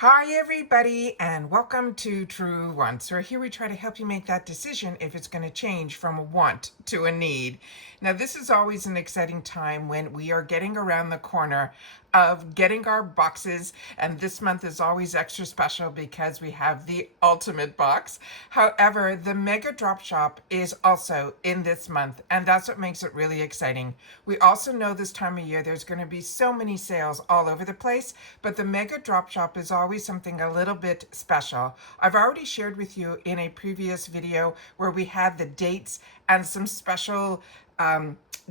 Hi everybody and welcome to Truewants. So here we try to help you make that decision if it's going to change from a want to a need. Now this is always an exciting time when we are getting around the corner of getting our boxes, and this month is always extra special because we have the ultimate box. However, the Mega Drop Shop is also in this month, and that's what makes it really exciting. We also know this time of year there's going to be so many sales all over the place, but the Mega Drop Shop is always something a little bit special. I've already shared with you in a previous video where we had the dates and some special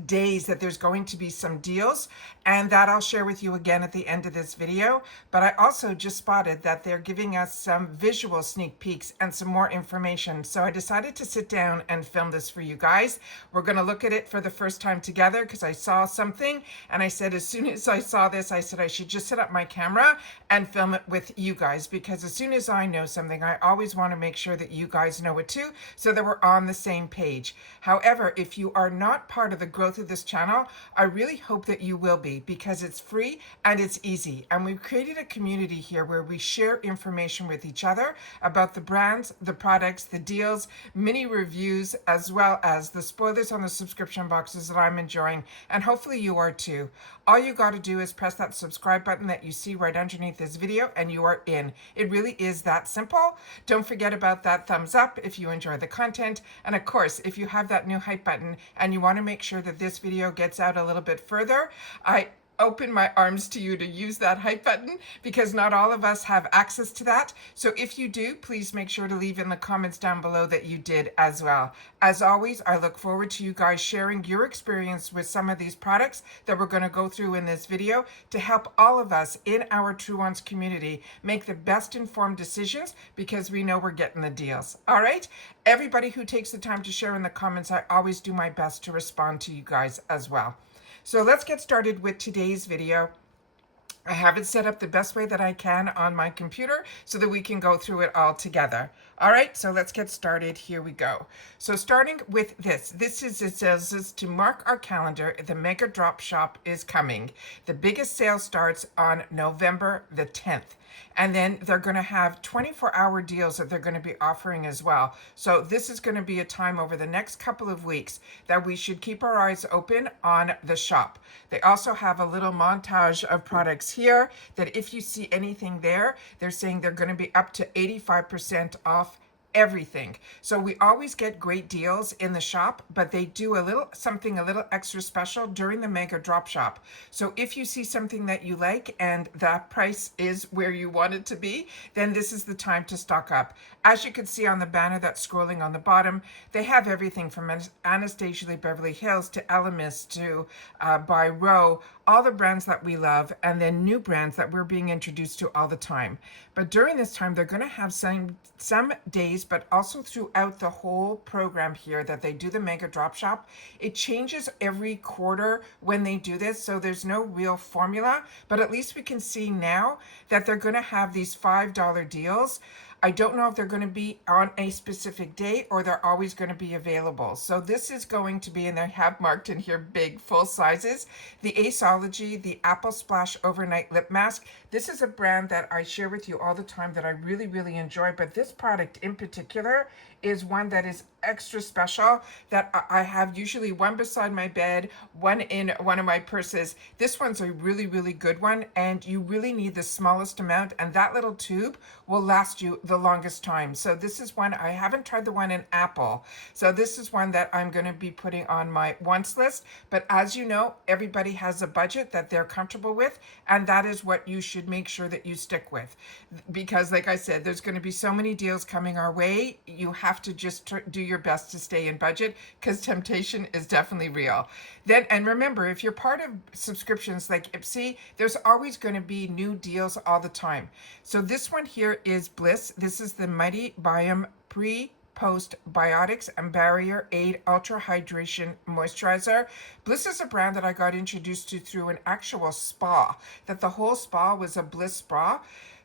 days that there's going to be some deals, and that I'll share with you again at the end of this video. But I also just spotted that they're giving us some visual sneak peeks and some more information, so I decided to sit down and film this for you guys. We're going to look at it for the first time together because I saw something and I said as soon as I saw this, I said I should just set up my camera and film it with you guys, because as soon as I know something, I always want to make sure that you guys know it too, so that we're on the same page. However, if you are not part of the growth of this channel, I really hope that you will be, because it's free and it's easy. And we've created a community here where we share information with each other about the brands, the products, the deals, mini reviews, as well as the spoilers on the subscription boxes that I'm enjoying, and hopefully you are too. All you got to do is press that subscribe button that you see right underneath this video and you are in. It really is that simple. Don't forget about that thumbs up if you enjoy the content. And of course, if you have that new hype button and you want to make sure that this video gets out a little bit further, I open my arms to you to use that hype button, because not all of us have access to that. So if you do, please make sure to leave in the comments down below that you did as well. As always, I look forward to you guys sharing your experience with some of these products that we're going to go through in this video to help all of us in our Truewants community make the best informed decisions, because we know we're getting the deals. All right, everybody who takes the time to share in the comments, I always do my best to respond to you guys as well. So let's get started with today's video. I have it set up the best way that I can on my computer so that we can go through it all together. All right, so let's get started. Here we go. So starting with this it says this to mark our calendar. The Mega Drop Shop is coming. The biggest sale starts on November the 10th. And then they're going to have 24-hour deals that they're going to be offering as well. So this is going to be a time over the next couple of weeks that we should keep our eyes open on the shop. They also have a little montage of products here that if you see anything there, they're saying they're going to be up to 85% off everything. So we always get great deals in the shop, but they do something a little extra special during the Mega Drop Shop. So if you see something that you like and that price is where you want it to be, then this is the time to stock up. As you can see on the banner that's scrolling on the bottom, they have everything from Anastasia Beverly Hills to Elemis to By Row, all the brands that we love, and then new brands that we're being introduced to all the time. But during this time, they're going to have some days, but also throughout the whole program here that they do the Mega Drop Shop. It changes every quarter when they do this, so there's no real formula, but at least we can see now that they're going to have these $5 deals. I don't know if they're going to be on a specific day or they're always going to be available. So this is going to be, and they have marked in here big full sizes, the Aceology, the Apple Splash Overnight Lip Mask. This is a brand that I share with you all the time that I really, really enjoy. But this product in particular is one that is extra special, that I have usually one beside my bed, one in one of my purses. This one's a really, really good one, and you really need the smallest amount, and that little tube will last you the longest time. So this is one, I haven't tried the one in Apple. So this is one that I'm going to be putting on my wants list. But as you know, everybody has a budget that they're comfortable with, and that is what you should make sure that you stick with. Because like I said, there's going to be so many deals coming our way. You have to just do your best to stay in budget, because temptation is definitely real. Then, and remember, if you're part of subscriptions like IPSY, there's always going to be new deals all the time. So this one here is Bliss. This is the Mighty Biome Post-Biotics and Barrier Aid Ultra Hydration Moisturizer. Bliss is a brand that I got introduced to through an actual spa, that the whole spa was a Bliss spa.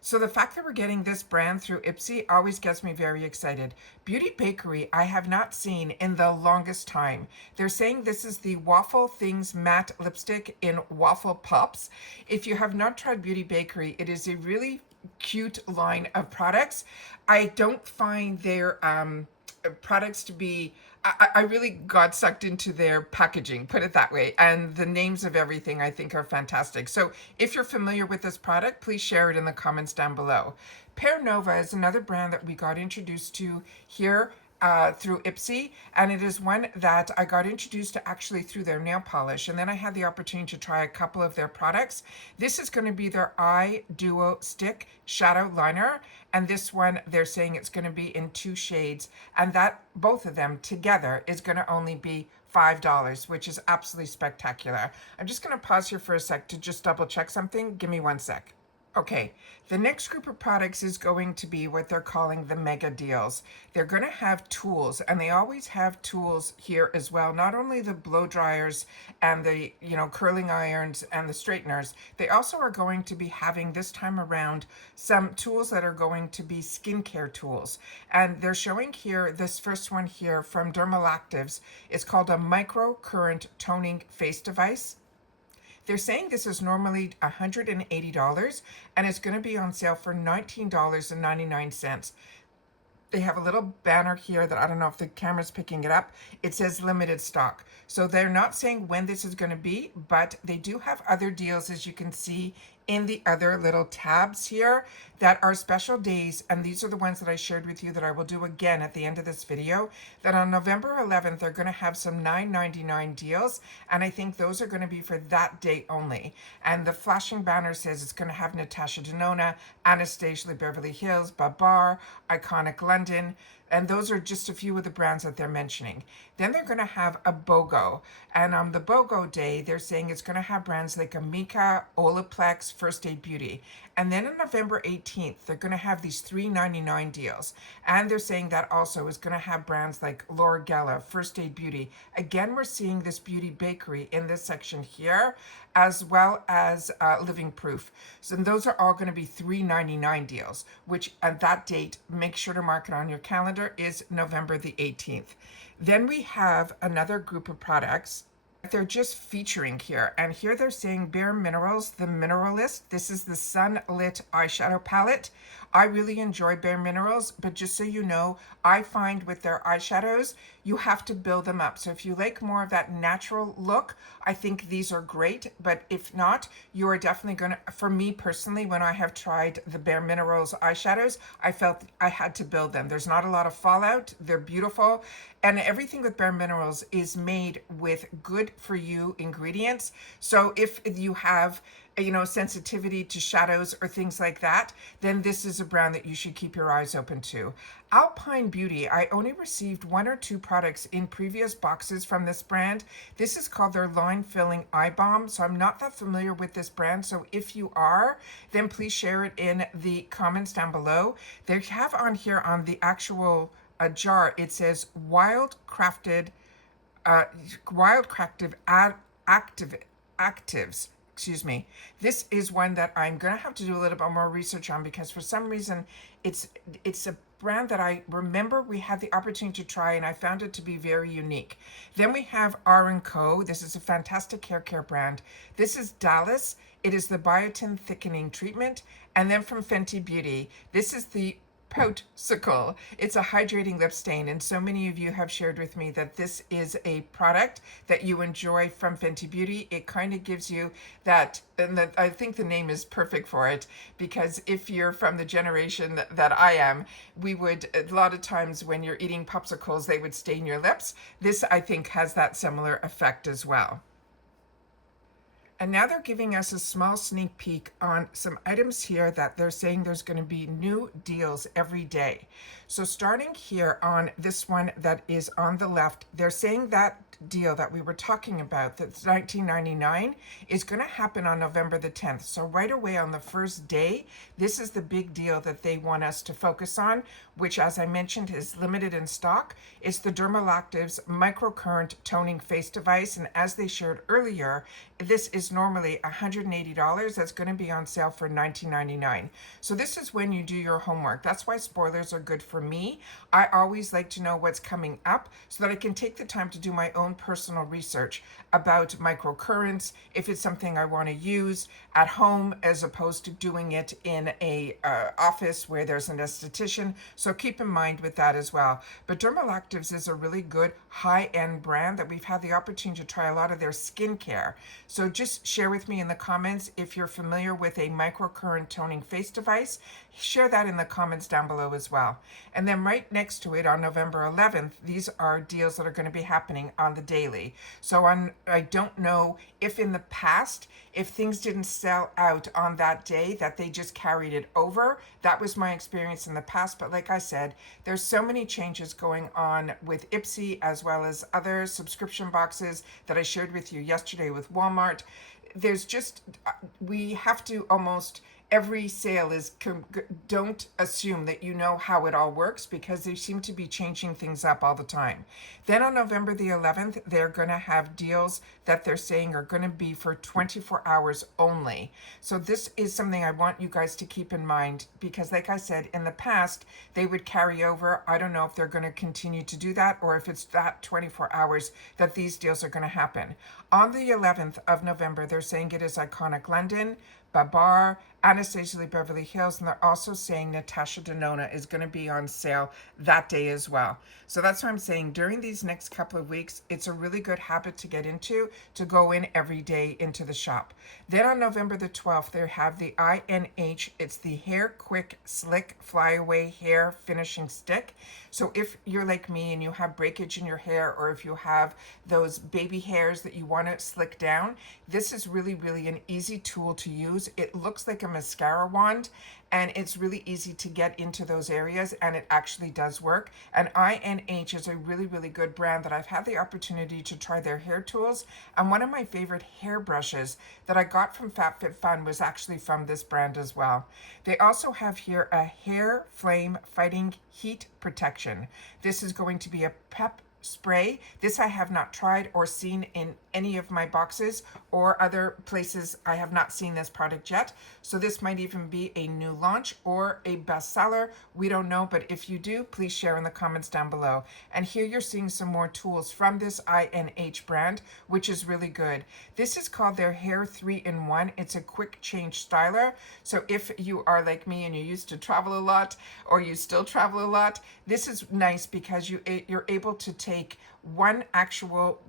So the fact that we're getting this brand through IPSY always gets me very excited. Beauty Bakery, I have not seen in the longest time. They're saying this is the Waffle Things Matte Lipstick in Waffle Pups. If you have not tried Beauty Bakery, it is a really cute line of products. I don't find their products to be, I really got sucked into their packaging, put it that way. And the names of everything I think are fantastic. So if you're familiar with this product, please share it in the comments down below. Pear Nova is another brand that we got introduced to here through IPSY, and it is one that I got introduced to actually through their nail polish, and then I had the opportunity to try a couple of their products. This is going to be their Eye Duo Stick Shadow Liner, and this one they're saying it's going to be in 2 shades, and that both of them together is going to only be $5, which is absolutely spectacular. I'm just going to pause here for a sec to just double check something. Give me 1 sec. Okay, the next group of products is going to be what they're calling the mega deals. They're going to have tools, and they always have tools here as well. Not only the blow dryers and the, curling irons and the straighteners, they also are going to be having this time around some tools that are going to be skincare tools. And they're showing here, this first one here from Dermalactives is called a microcurrent toning face device. They're saying this is normally $180 and it's going to be on sale for $19.99. They have a little banner here that I don't know if the camera's picking it up. It says limited stock. So they're not saying when this is going to be, but they do have other deals, as you can see in the other little tabs here, that are special days. And these are the ones that I shared with you that I will do again at the end of this video, that on November 11th, they're going to have some $9.99 deals. And I think those are going to be for that day only. And the flashing banner says it's going to have Natasha Denona, Anastasia Beverly Hills, Babar, Iconic London, and those are just a few of the brands that they're mentioning. Then they're going to have a BOGO. And on the BOGO day, they're saying it's going to have brands like Amika, Olaplex, First Aid Beauty. And then on November 18th, they're going to have these $3.99 deals. And they're saying that also is going to have brands like Laura Geller, First Aid Beauty. Again, we're seeing this Beauty Bakery in this section here, as well as Living Proof. So those are all going to be $3.99 deals, which at that date, make sure to mark it on your calendar, is November the 18th. Then we have another group of products they're just featuring here. And here they're saying Bare Minerals, the Mineralist. This is the Sunlit Eyeshadow Palette. I really enjoy Bare Minerals, but just so you know, I find with their eyeshadows, you have to build them up. So if you like more of that natural look, I think these are great. But if not, you are definitely going to, for me personally, when I have tried the Bare Minerals eyeshadows, I felt I had to build them. There's not a lot of fallout. They're beautiful. And everything with Bare Minerals is made with good for you ingredients. So if you have sensitivity to shadows or things like that, then this is a brand that you should keep your eyes open to. Alpine Beauty, I only received 1 or 2 products in previous boxes from this brand. This is called their Line Filling Eye Balm. So I'm not that familiar with this brand. So if you are, then please share it in the comments down below. They have on here on the actual jar, it says wildcrafted actives. Excuse me. This is one that I'm going to have to do a little bit more research on, because for some reason it's a brand that I remember we had the opportunity to try, and I found it to be very unique. Then we have R & Co. This is a fantastic hair care brand. This is Dallas. It is the biotin thickening treatment. And then from Fenty Beauty, this is the Potsicle. It's a hydrating lip stain, and so many of you have shared with me that this is a product that you enjoy from Fenty Beauty. It kind of gives you that, and I think the name is perfect for it, because if you're from the generation that I am, we would, a lot of times when you're eating popsicles, they would stain your lips. This, I think, has that similar effect as well. And now they're giving us a small sneak peek on some items here that they're saying there's going to be new deals every day. So starting here on this one that is on the left, they're saying that deal that we were talking about, that's $19.99, is going to happen on November the 10th. So right away on the first day, this is the big deal that they want us to focus on, which, as I mentioned, is limited in stock. It's the Dermalactives Microcurrent Toning Face Device. And as they shared earlier, this is normally $180. That's going to be on sale for $19.99. So this is when you do your homework. That's why spoilers are good for me. I always like to know what's coming up so that I can take the time to do my own personal research about microcurrents, if it's something I want to use at home as opposed to doing it in a office where there's an esthetician. So keep in mind with that as well. But Dermalactives is a really good high-end brand that we've had the opportunity to try a lot of their skincare. So just share with me in the comments if you're familiar with a microcurrent toning face device. Share that in the comments down below as well. And then right next to it on November 11th, these are deals that are going to be happening on the daily. So I don't know if in the past, if things didn't sell out on that day, that they just carried it over. That was my experience in the past. But like I said, there's so many changes going on with IPSY as well as other subscription boxes that I shared with you yesterday with Walmart. There's just, we have to almost, every sale is, don't assume that you know how it all works, because they seem to be changing things up all the time. Then on November the 11th, they're going to have deals that they're saying are going to be for 24 hours only. So this is something I want you guys to keep in mind, because like I said, in the past, they would carry over. I don't know if they're going to continue to do that, or if it's that 24 hours that these deals are going to happen. On the 11th of November, they're saying it is Iconic London, Babar, Anastasia Lee Beverly Hills, and they're also saying Natasha Denona is going to be on sale that day as well. So that's why I'm saying during these next couple of weeks, it's a really good habit to get into, to go in every day into the shop. Then on November the 12th, they have the INH. It's the Hair Quick Slick Flyaway Hair Finishing Stick. So if you're like me and you have breakage in your hair, or if you have those baby hairs that you want to slick down, this is really, really an easy tool to use. It looks like a mascara wand, and it's really easy to get into those areas, and it actually does work. And INH is a really, really good brand that I've had the opportunity to try their hair tools. And one of my favorite hair brushes that I got from FabFitFun was actually from this brand as well. They also have here a hair flame fighting heat protection. This is going to be a pep spray. This I have not tried or seen in any of my boxes or other places. I have not seen this product yet. So this might even be a new launch or a bestseller. We don't know, but if you do, please share in the comments down below. And here you're seeing some more tools from this INH brand, which is really good. This is called their Hair 3-in-1. It's a quick change styler. So if you are like me and you used to travel a lot, or you still travel a lot, this is nice because you're able to take one actual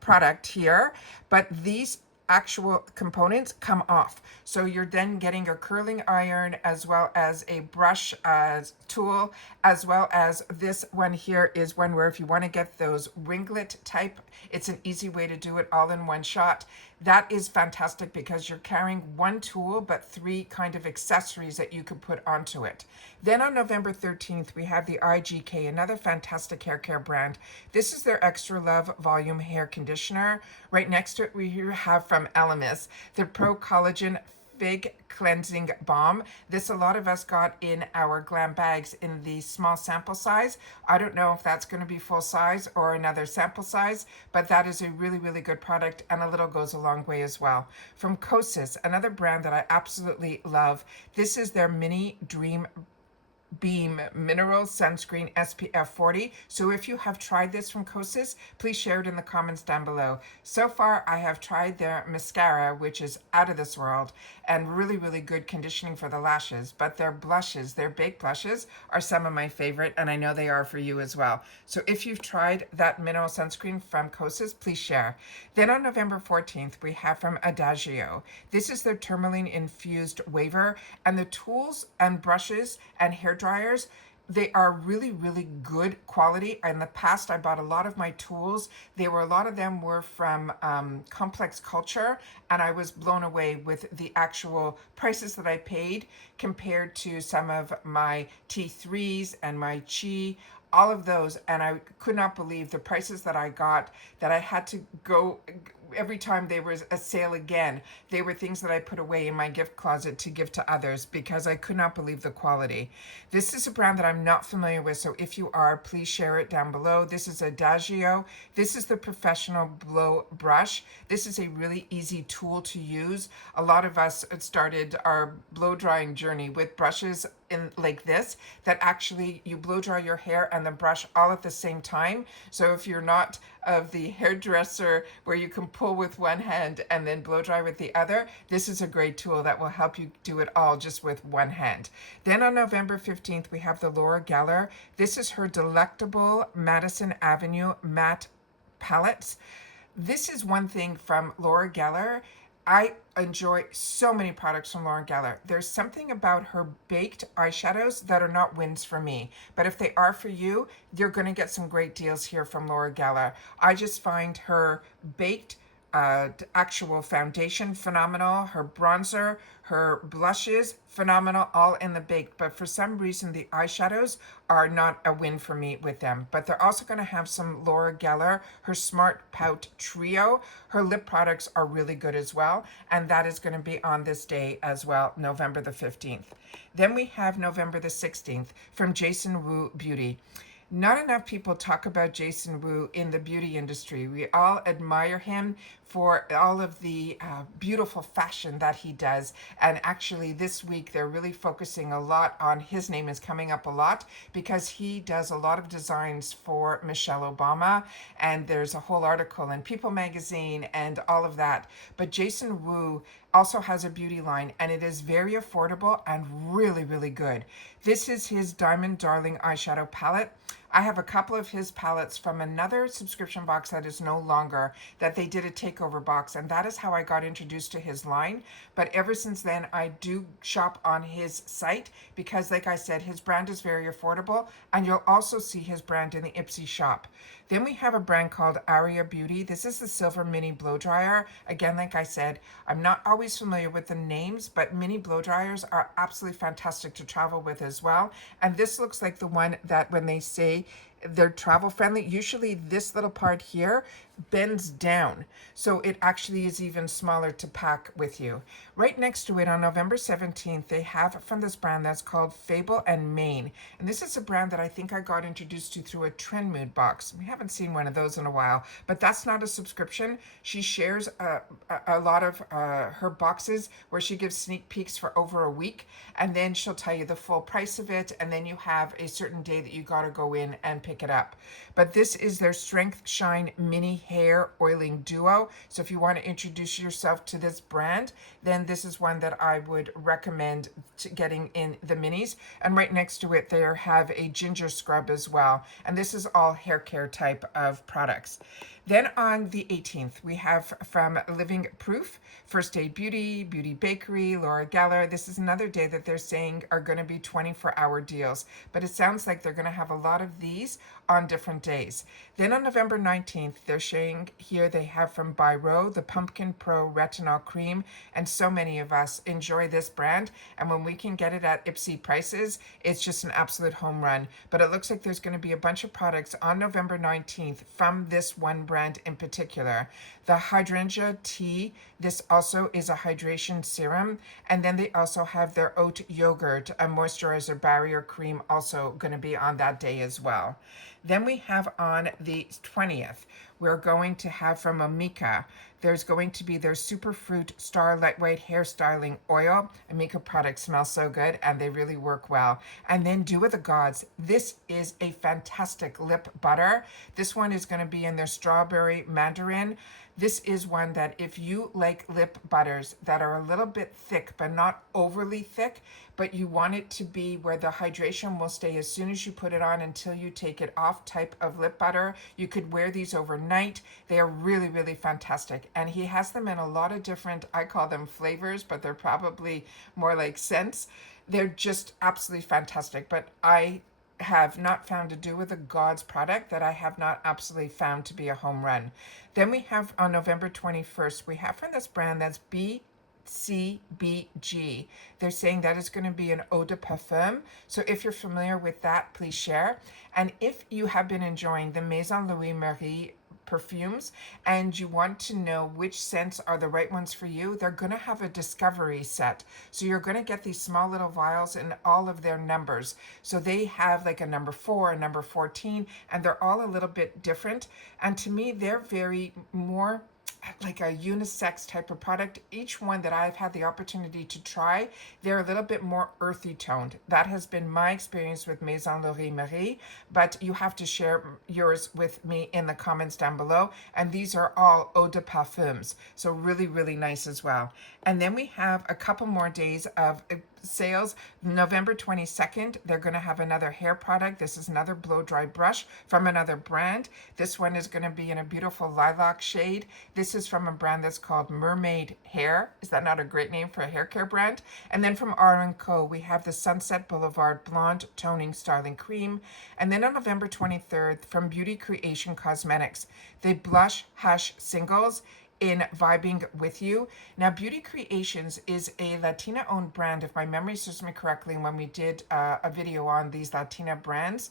product here, but these actual components come off. So you're then getting a curling iron as well as a brush tool, as well as this one here is one where if you want to get those ringlet type, it's an easy way to do it all in one shot. That is fantastic because you're carrying one tool but three kind of accessories that you could put onto it. Then on November 13th, we have the IGK, another fantastic hair care brand. This is their Extra Love Volume Hair Conditioner. Right next to it, we have from Elemis, the Pro Collagen Fig Cleansing Balm. This a lot of us got in our glam bags in the small sample size. I don't know if that's going to be full size or another sample size, but that is a really, really good product, and a little goes a long way as well. From Kosas, another brand that I absolutely love. This is their Mini Dream Beam Mineral Sunscreen SPF 40. So if you have tried this from Kosas, please share it in the comments down below. So far, I have tried their mascara, which is out of this world, and really, really good conditioning for the lashes. But their blushes, their baked blushes, are some of my favorite, and I know they are for you as well. So if you've tried that mineral sunscreen from Kosas, please share. Then on November 14th, we have from Adagio. This is their tourmaline infused waver, and the tools and brushes and hair dryers, they are really, really good quality. In the past, I bought a lot of my tools. A lot of them were from Complex Culture, and I was blown away with the actual prices that I paid compared to some of my T3s and my Chi. all of those, and I could not believe the prices that I got, that I had to go every time there was a sale again. They were things that I put away in my gift closet to give to others because I could not believe the quality. This is a brand that I'm not familiar with, so if you are, please share it down below. This is Adagio. This is the professional blow brush. This is a really easy tool to use. A lot of us started our blow drying journey with brushes in like this, that actually you blow dry your hair and the brush all at the same time. So if you're not of the hairdresser where you can pull with one hand and then blow dry with the other, this is a great tool that will help you do it all just with one hand. Then on November 15th, we have the Laura Geller. This is her delectable Madison Avenue matte palettes. This is one thing from Laura Geller. I enjoy so many products from Laura Geller. There's something about her baked eyeshadows that are not wins for me. But if they are for you, you're going to get some great deals here from Laura Geller. I just find her baked actual foundation phenomenal, her bronzer, her blushes phenomenal, all in the baked. But for some reason, the eyeshadows are not a win for me with them. But they're also going to have some Laura Geller, her Smart Pout Trio. Her lip products are really good as well, and that is going to be on this day as well, November the 15th. Then we have November the 16th from Jason Wu Beauty. Not enough people talk about Jason Wu in the beauty industry. We all admire him for all of the beautiful fashion that he does. And actually this week they're really focusing a lot on, his name is coming up a lot because he does a lot of designs for Michelle Obama. And there's a whole article in People magazine and all of that. But Jason Wu also has a beauty line, and it is very affordable and really, really good. This is his Diamond Darling eyeshadow palette. I have a couple of his palettes from another subscription box that is no longer, that they did a takeover box, and that is how I got introduced to his line. But ever since then, I do shop on his site because, like I said, his brand is very affordable, and you'll also see his brand in the IPSY shop. Then we have a brand called Aria Beauty. This is the Silver Mini Blow Dryer. Again, like I said, I'm not always familiar with the names, but mini blow dryers are absolutely fantastic to travel with as well. And this looks like the one that when they say they're travel friendly, usually this little part here bends down, so it actually is even smaller to pack with you. Right next to it on November 17th, they have from this brand that's called Fable and Maine, and this is a brand that I think I got introduced to through a Trend Mood box. We haven't seen one of those in a while, but that's not a subscription. She shares a lot of her boxes where she gives sneak peeks for over a week, and then she'll tell you the full price of it, and then you have a certain day that you got to go in and pick it up. But this is their Strength Shine Mini Hair Oiling Duo. So if you want to introduce yourself to this brand, then this is one that I would recommend getting in the minis. And right next to it, they have a ginger scrub as well. And this is all hair care type of products. Then on the 18th, we have from Living Proof, First Aid Beauty, Beauty Bakery, Laura Geller. This is another day that they're saying are going to be 24-hour deals, but it sounds like they're going to have a lot of these on different days. Then on November 19th, they're showing here they have from Byro, the Pumpkin Pro Retinol Cream, and so many of us enjoy this brand, and when we can get it at IPSY prices, it's just an absolute home run. But it looks like there's going to be a bunch of products on November 19th from this one brand in particular. The Hydrangea Tea, this also is a hydration serum, and then they also have their oat yogurt, a moisturizer barrier cream, also going to be on that day as well. Then we have on the 20th, we're going to have from Amika, there's going to be their Superfruit Star Lightweight Hair Styling Oil. Amika products smell so good and they really work well. And then Dew of the Gods. This is a fantastic lip butter. This one is going to be in their Strawberry Mandarin. This is one that if you like lip butters that are a little bit thick but not overly thick, but you want it to be where the hydration will stay as soon as you put it on until you take it off type of lip butter, you could wear these overnight. They are really, really fantastic. And he has them in a lot of different, I call them flavors, but they're probably more like scents. They're just absolutely fantastic. But I have not found a Dew with the Gods product that I have not absolutely found to be a home run. Then we have on November 21st, we have from this brand that's CBG. They're saying that is going to be an eau de parfum. So if you're familiar with that, please share. And if you have been enjoying the Maison Louis Marie perfumes and you want to know which scents are the right ones for you, they're going to have a discovery set. So you're going to get these small little vials in all of their numbers. So they have like a number 4, a number 14, and they're all a little bit different. And to me, they're very more like a unisex type of product. Each one that I've had the opportunity to try, they're a little bit more earthy toned. That has been my experience with Maison Louis Marie, but you have to share yours with me in the comments down below. And these are all eau de parfums, so really, really nice as well. And then we have a couple more days of sales. November 22nd, they're going to have another hair product. This is another blow dry brush from another brand. This one is going to be in a beautiful lilac shade. This is from a brand that's called Mermaid Hair. Is that not a great name for a hair care brand? And then from R&Co, we have the Sunset Boulevard Blonde Toning Styling Cream. And then on November 23rd, from Beauty Creation Cosmetics, the Blush Hush Singles in Vibing With You. Now, Beauty Creations is a Latina-owned brand, if my memory serves me correctly, when we did a video on these Latina brands.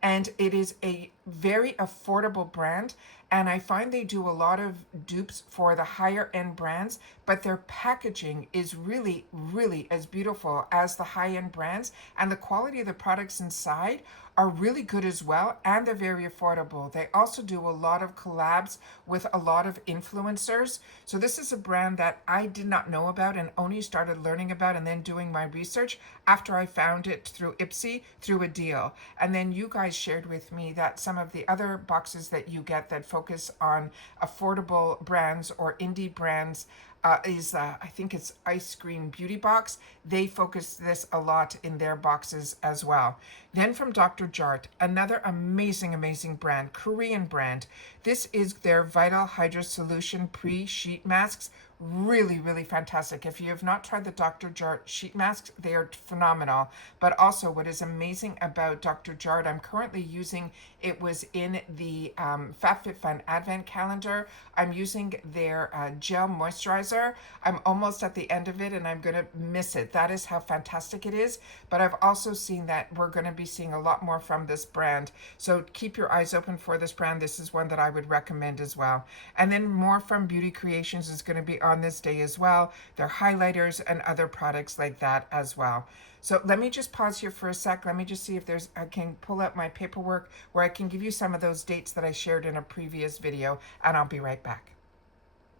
And it is a very affordable brand. And I find they do a lot of dupes for the higher end brands, but their packaging is really, really as beautiful as the high end brands. And the quality of the products inside are really good as well, and they're very affordable. They also do a lot of collabs with a lot of influencers. So this is a brand that I did not know about and only started learning about and then doing my research after I found it through IPSY through a deal. And then you guys shared with me that some of the other boxes that you get that focus on affordable brands or indie brands I think it's Ice Cream Beauty Box. They focus this a lot in their boxes as well. Then from Dr. Jart, another amazing, amazing brand, Korean brand. This is their Vital Hydra Solution Pre-Sheet Masks. Really, really fantastic. If you have not tried the Dr. Jart sheet masks, they are phenomenal. But also what is amazing about Dr. Jart, I'm currently using, it was in the FabFitFun Advent Calendar. I'm using their gel moisturizer. I'm almost at the end of it and I'm going to miss it. That is how fantastic it is. But I've also seen that we're going to be seeing a lot more from this brand. So keep your eyes open for this brand. This is one that I would recommend as well. And then more from Beauty Creations is going to be on this day as well. Their highlighters and other products like that as well. So let me just pause here for a sec. Let me just see if I can pull up my paperwork where I can give you some of those dates that I shared in a previous video, and I'll be right back.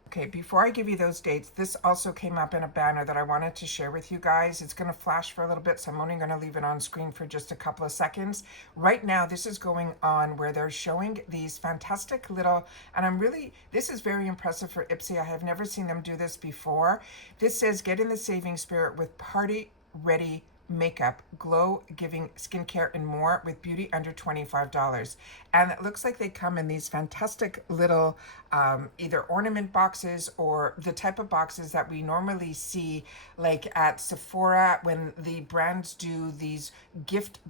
Okay, before I give you those dates, this also came up in a banner that I wanted to share with you guys. It's going to flash for a little bit, so I'm only going to leave it on screen for just a couple of seconds. Right now, this is going on where they're showing these fantastic little, and this is very impressive for IPSY. I have never seen them do this before. This says, get in the saving spirit with party ready makeup, glow giving skincare and more with beauty under $25. And it looks like they come in these fantastic little either ornament boxes or the type of boxes that we normally see like at Sephora when the brands do these gift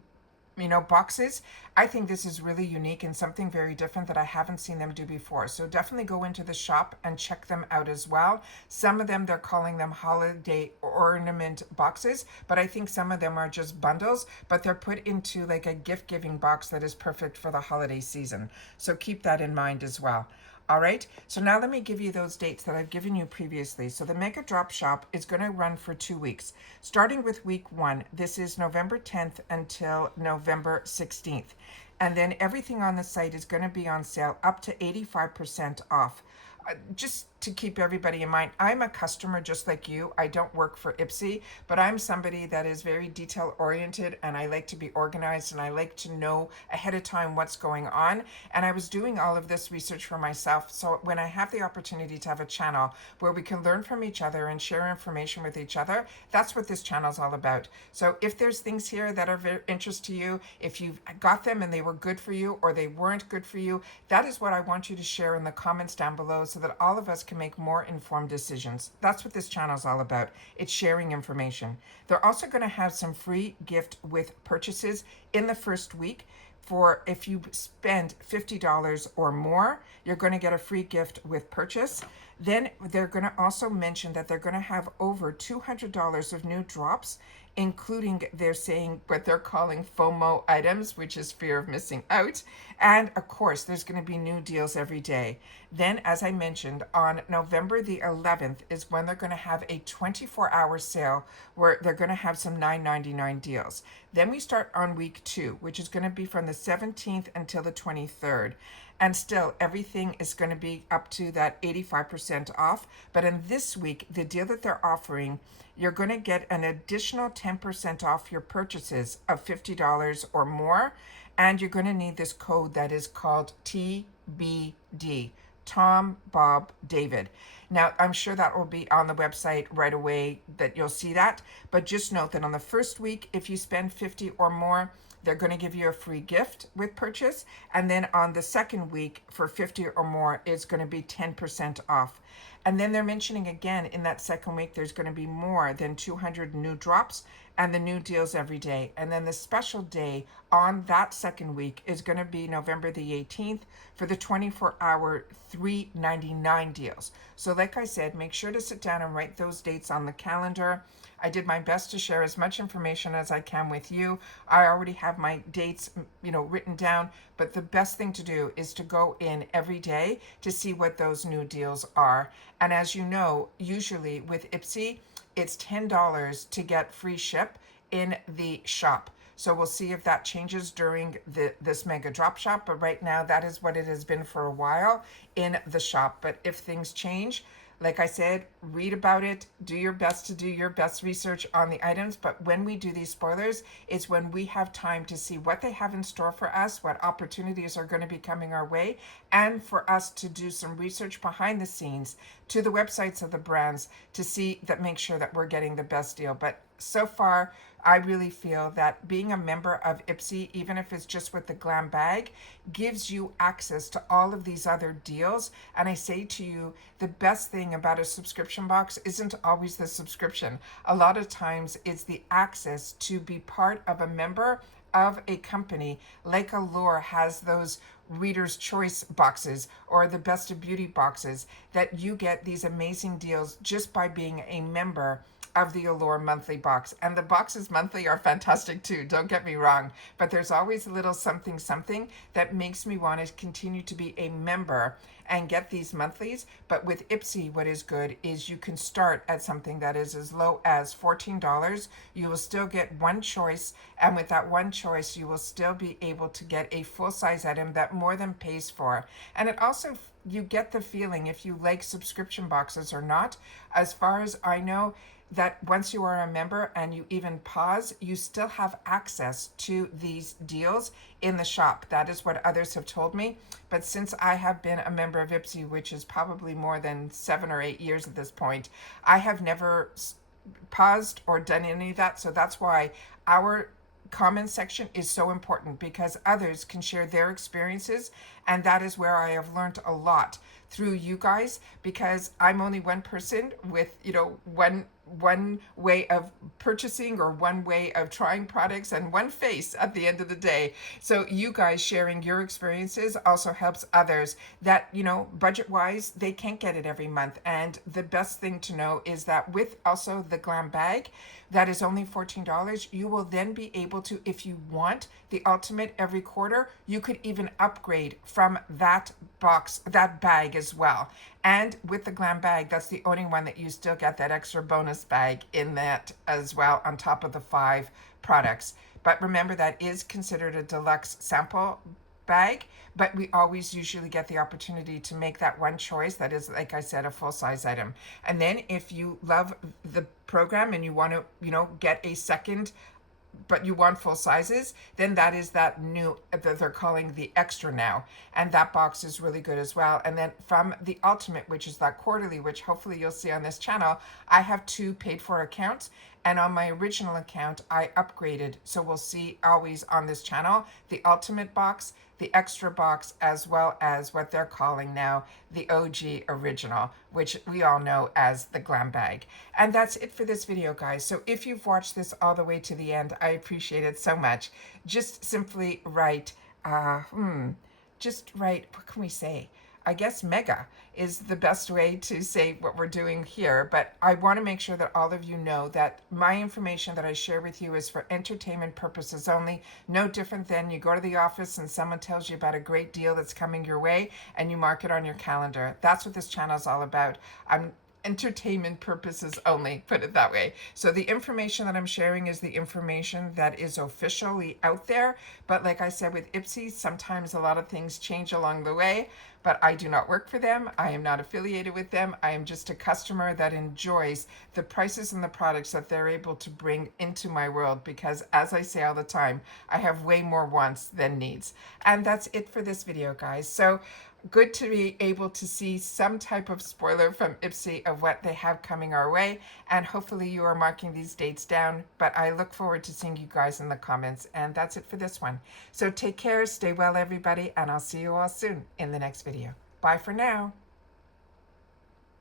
boxes. I think this is really unique and something very different that I haven't seen them do before. So definitely go into the shop and check them out as well. Some of them, they're calling them holiday ornament boxes, but I think some of them are just bundles, but they're put into like a gift giving box that is perfect for the holiday season. So keep that in mind as well. All right, so now let me give you those dates that I've given you previously. So the Mega Drop Shop is going to run for 2 weeks, starting with week 1. This is November 10th until November 16th. And then everything on the site is going to be on sale up to 85% off. Just to keep everybody in mind, I'm a customer just like you. I don't work for IPSY, but I'm somebody that is very detail oriented and I like to be organized and I like to know ahead of time what's going on. And I was doing all of this research for myself. So when I have the opportunity to have a channel where we can learn from each other and share information with each other, that's what this channel is all about. So if there's things here that are of interest to you, if you've got them and they were good for you or they weren't good for you, that is what I want you to share in the comments down below so that all of us can make more informed decisions. That's what this channel is all about. It's sharing information. They're also going to have some free gift with purchases in the first week. For if you spend $50 or more, you're going to get a free gift with purchase. Then they're going to also mention that they're going to have over $200 of new drops, including they're saying what they're calling FOMO items, which is fear of missing out. And of course, there's going to be new deals every day. Then, as I mentioned, on November the 11th is when they're going to have a 24-hour sale where they're going to have some $9.99 deals. Then we start on week 2, which is going to be from the 17th until the 23rd. And still, everything is going to be up to that 85% off. But in this week, the deal that they're offering, you're going to get an additional 10% off your purchases of $50 or more. And you're going to need this code that is called TBD, Tom, Bob, David. Now, I'm sure that will be on the website right away, that you'll see that. But just note that on the first week, if you spend 50 or more, they're going to give you a free gift with purchase. And then on the second week for 50 or more, it's going to be 10% off. And then they're mentioning again in that second week, there's going to be more than 200 new drops and the new deals every day. And then the special day on that second week is going to be November the 18th for the 24-hour $3.99 deals. So like I said, make sure to sit down and write those dates on the calendar. I did my best to share as much information as I can with you. I already have my dates, written down, but the best thing to do is to go in every day to see what those new deals are. And as you know, usually with IPSY, it's $10 to get free ship in the shop. So we'll see if that changes during this mega drop shop. But right now, that is what it has been for a while in the shop. But if things change, like I said, read about it, do your best to do your best research on the items. But when we do these spoilers, it's when we have time to see what they have in store for us, what opportunities are going to be coming our way, and for us to do some research behind the scenes to the websites of the brands to see that, make sure that we're getting the best deal. But so far, I really feel that being a member of IPSY, even if it's just with the glam bag, gives you access to all of these other deals. And I say to you, the best thing about a subscription box isn't always the subscription. A lot of times it's the access to be part of a member of a company like Allure has those Reader's Choice boxes or the Best of Beauty boxes, that you get these amazing deals just by being a member of the Allure monthly box. And the boxes monthly are fantastic too, don't get me wrong, but there's always a little something that makes me want to continue to be a member and get these monthlies. But with IPSY, what is good is you can start at something that is as low as $14. You will still get one choice, and with that one choice, you will still be able to get a full-size item that more than pays for. And it also, you get the feeling if you like subscription boxes or not. As far as I know, that once you are a member and you even pause, you still have access to these deals in the shop. That is what others have told me. But since I have been a member of IPSY, which is probably more than 7 or 8 years at this point, I have never paused or done any of that. So that's why our comment section is so important, because others can share their experiences, and that is where I have learned a lot through you guys, because I'm only one person with one way of purchasing or one way of trying products and one face at the end of the day. So you guys sharing your experiences also helps others that, budget wise, they can't get it every month. And the best thing to know is that with also the glam bag, that is only $14, you will then be able to, if you want the ultimate every quarter, you could even upgrade from that box, that bag as well. And with the glam bag, that's the only one that you still get that extra bonus bag in that as well, on top of the 5 products. But remember, that is considered a deluxe sample bag, but we always usually get the opportunity to make that one choice that is, like I said, a full-size item. And then if you love the program and you want to, get a second, but you want full sizes, then that is that new that they're calling the extra now, and that box is really good as well. And then from the ultimate, which is that quarterly, which hopefully you'll see on this channel, I have 2 paid for accounts, and on my original account I upgraded, so we'll see always on this channel the ultimate box, the extra box, as well as what they're calling now the OG original, which we all know as the glam bag. And that's it for this video, guys. So if you've watched this all the way to the end, I appreciate it so much. Just simply write, what can we say? I guess mega is the best way to say what we're doing here. But I want to make sure that all of you know that my information that I share with you is for entertainment purposes only. No different than you go to the office and someone tells you about a great deal that's coming your way and you mark it on your calendar. That's what this channel is all about. I'm entertainment purposes only, put it that way. So the information that I'm sharing is the information that is officially out there. But like I said with IPSY, sometimes a lot of things change along the way, but I do not work for them. I am not affiliated with them. I am just a customer that enjoys the prices and the products that they're able to bring into my world, because as I say all the time, I have way more wants than needs. And that's it for this video, guys. So good to be able to see some type of spoiler from IPSY of what they have coming our way, and hopefully you are marking these dates down. But I look forward to seeing you guys in the comments, and that's it for this one. So take care, stay well everybody, and I'll see you all soon in the next video. Bye for now.